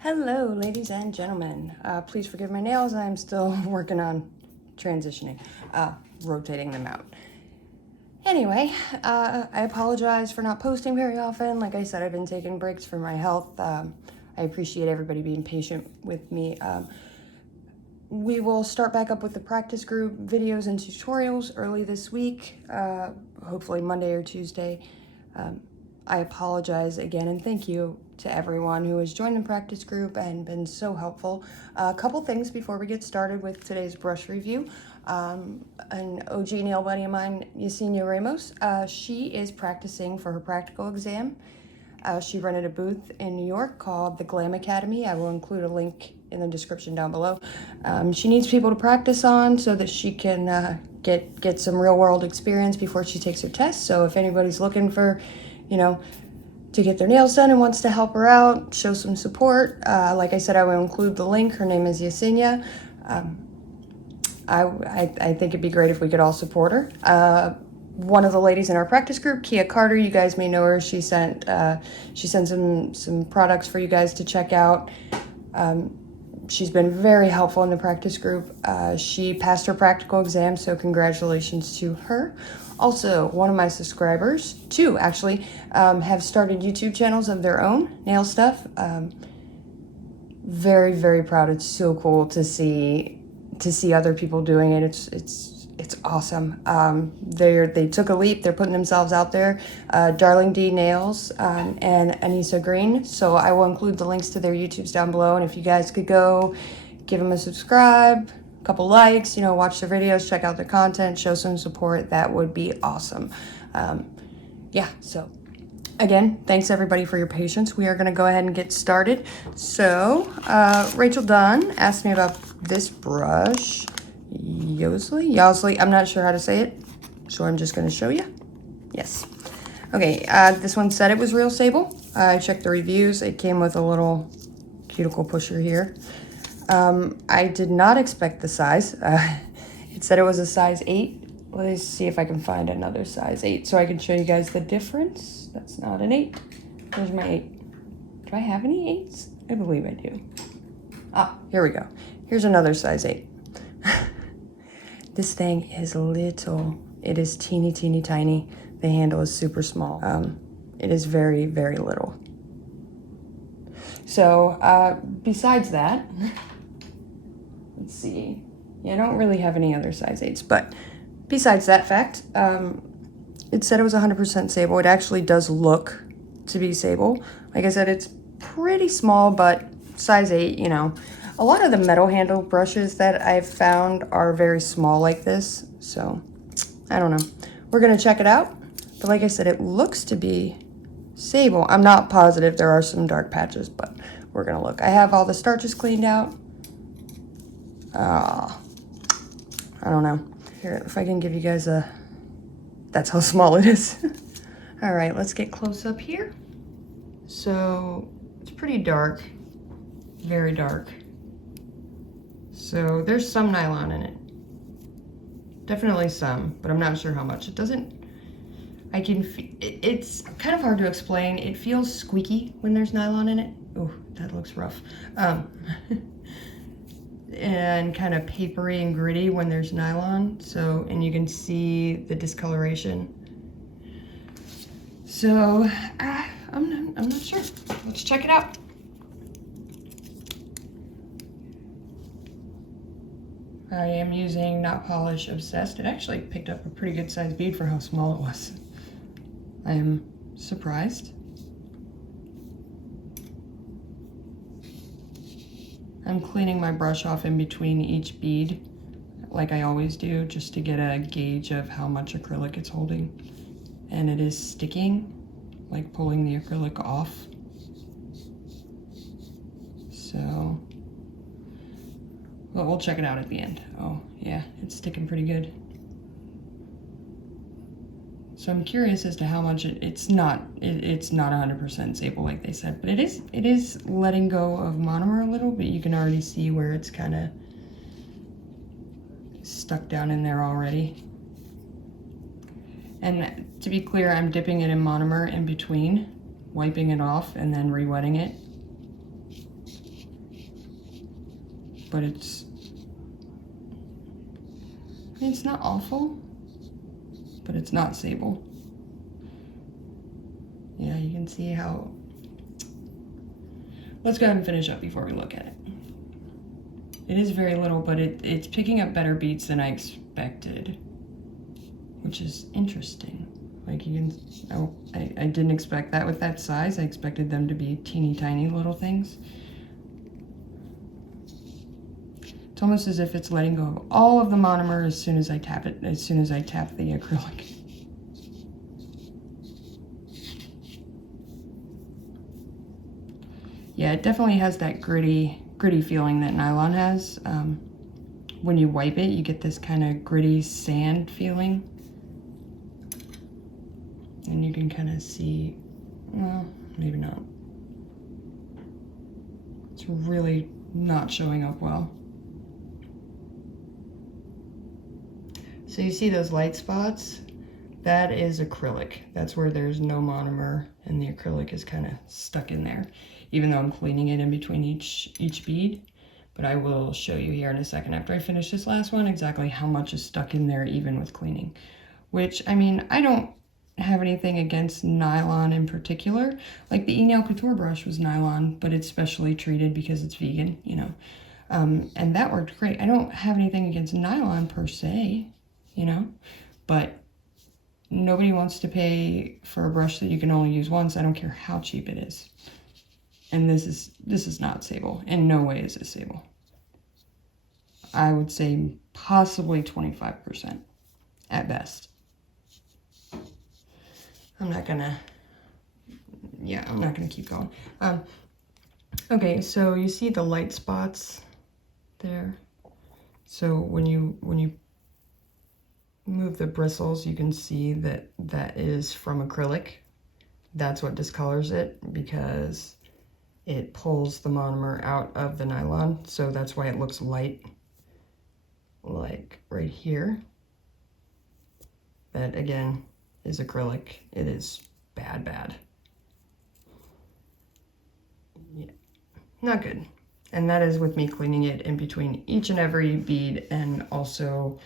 Hello, ladies and gentlemen. Please forgive my nails. I'm still working on transitioning, rotating them out. Anyway, I apologize for not posting very often. Like I said, I've been taking breaks for my health. I appreciate everybody being patient with me. We will start back up with the practice group videos and tutorials early this week, hopefully Monday or Tuesday. I apologize again and thank you to everyone who has joined the practice group and been so helpful. A couple things before we get started with today's brush review. An OG nail buddy of mine, Yesenia Ramos, she is practicing for her practical exam. She rented a booth in New York called the Glam Academy. I will include a link in the description down below. She needs people to practice on so that she can get some real world experience before she takes her test. So if anybody's looking for, to get their nails done and wants to help her out, show some support, like I said, I will include the link. Her name is Yesenia. I think it'd be great if we could all support her. One of the ladies in our practice group, Kia Carter, you guys may know her. She sent some products for you guys to check out. She's been very helpful in the practice group. She passed her practical exam, so congratulations to her. Also, one of my subscribers, two actually, have started YouTube channels of their own, nail stuff. Very, very proud. It's so cool to see other people doing it. It's awesome. They took a leap. They're putting themselves out there. Darling D Nails and Anisa Greene. So I will include the links to their YouTubes down below. And if you guys could go give them a subscribe, a couple likes, watch their videos, check out their content, show some support, that would be awesome. Yeah, so again, thanks everybody for your patience. We are going to go ahead and get started. So Rachel Dunn asked me about this brush. Yosly, I'm not sure how to say it, so I'm just going to show you. Yes. Okay, this one said it was real stable. I checked the reviews. It came with a little cuticle pusher here. I did not expect the size. It said it was a size 8. Let's see if I can find another size 8 so I can show you guys the difference. That's not an 8. Where's my 8? Do I have any 8s? I believe I do. Here we go. Here's another size 8. This thing is little. It is teeny, teeny, tiny. The handle is super small. It is very, very little. So besides that, let's see. Yeah, I don't really have any other size 8s, but besides that fact, it said it was 100% sable. It actually does look to be sable. Like I said, it's pretty small, but size 8, A lot of the metal handle brushes that I've found are very small like this, so I don't know. We're gonna check it out, but like I said, it looks to be sable. I'm not positive. There are some dark patches, but we're gonna look. I have all the starches cleaned out. I don't know. Here, if I can give you guys that's how small it is. All right, let's get close up here. So it's pretty dark, very dark. So there's some nylon in it. Definitely some, but I'm not sure how much. It doesn't, it's kind of hard to explain. It feels squeaky when there's nylon in it. Oh, that looks rough. And kind of papery and gritty when there's nylon. So, and you can see the discoloration. So, I'm not sure. Let's check it out. I am using Not Polish Obsessed. It actually picked up a pretty good sized bead for how small it was. I am surprised. I'm cleaning my brush off in between each bead, like I always do, just to get a gauge of how much acrylic it's holding. And it is sticking, like pulling the acrylic off. So, well, we'll check it out at the end. Oh, yeah, it's sticking pretty good. So I'm curious as to how much it's not 100% sable like they said, but it is letting go of monomer a little, but you can already see where it's kind of stuck down in there already. And to be clear, I'm dipping it in monomer in between, wiping it off and then re-wetting it. but it's not awful, but it's not sable. Yeah, you can see how. Let's go ahead and finish up before we look at it. It is very little, but it's picking up better beads than I expected, which is interesting. Like you can, I didn't expect that with that size. I expected them to be teeny tiny little things. It's almost as if it's letting go of all of the monomer as soon as I tap it, as soon as I tap the acrylic. Yeah, it definitely has that gritty feeling that nylon has. When you wipe it, you get this kind of gritty sand feeling. And you can kind of see, well, maybe not. It's really not showing up well. So you see those light spots? That is acrylic. That's where there's no monomer and the acrylic is kind of stuck in there, even though I'm cleaning it in between each bead. But I will show you here in a second after I finish this last one exactly how much is stuck in there even with cleaning. Which, I mean, I don't have anything against nylon in particular. Like the E-Nail Couture brush was nylon, but it's specially treated because it's vegan, you know. And that worked great. I don't have anything against nylon per se, you know, but nobody wants to pay for a brush that you can only use once. I don't care how cheap it is. And this is not sable. In no way is it sable. I would say possibly 25% at best. I'm not gonna keep going. Okay, so you see the light spots there. So when you move the bristles, you can see that is from acrylic. That's what discolors it, because it pulls the monomer out of the nylon. So that's why it looks light, like right here. That again is acrylic. It is bad. Yeah, not good. And that is with me cleaning it in between each and every bead and also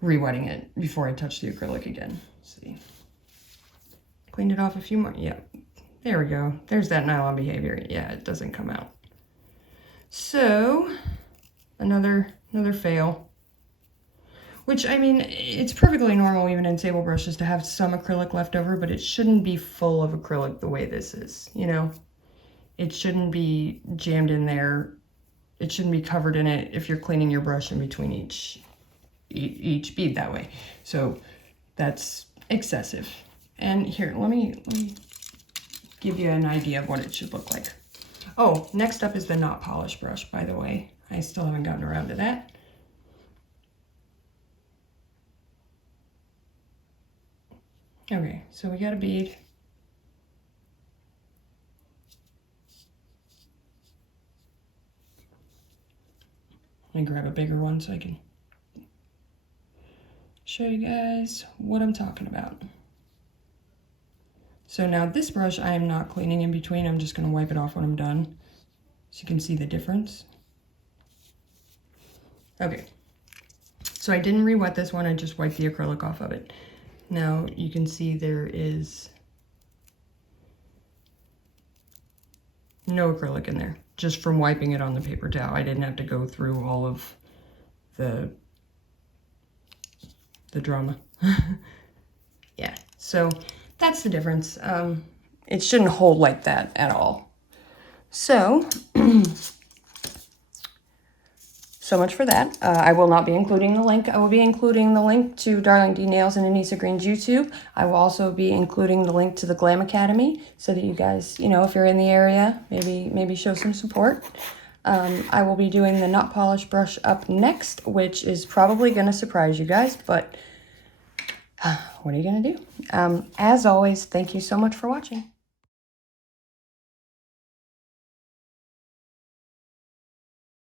re-wetting it before I touch the acrylic again. Let's see. Cleaned it off a few more. Yeah, there we go. There's that nylon behavior. Yeah, it doesn't come out. So another fail. Which, I mean, it's perfectly normal even in sable brushes to have some acrylic left over, but it shouldn't be full of acrylic the way this is, you know? It shouldn't be jammed in there. It shouldn't be covered in it if you're cleaning your brush in between each bead that way. So that's excessive. And here, let me give you an idea of what it should look like. Oh, next up is the not polished brush, by the way. I still haven't gotten around to that. Okay, so we got a bead. Let me grab a bigger one so I can show you guys what I'm talking about. So now this brush I am not cleaning in between. I'm just going to wipe it off when I'm done so you can see the difference. Okay, so I didn't re-wet this one. I just wiped the acrylic off of it. Now you can see there is no acrylic in there, just from wiping it on the paper towel. I didn't have to go through all of the drama. Yeah, so that's the difference. It shouldn't hold like that at all. So, so much for that. I will not be including the link. I will be including the link to Darling D Nails and Anisa Greene's YouTube. I will also be including the link to the Glam Academy so that you guys, you know, if you're in the area, maybe show some support. I will be doing the not polished brush up next, which is probably going to surprise you guys, but what are you going to do? As always, thank you so much for watching.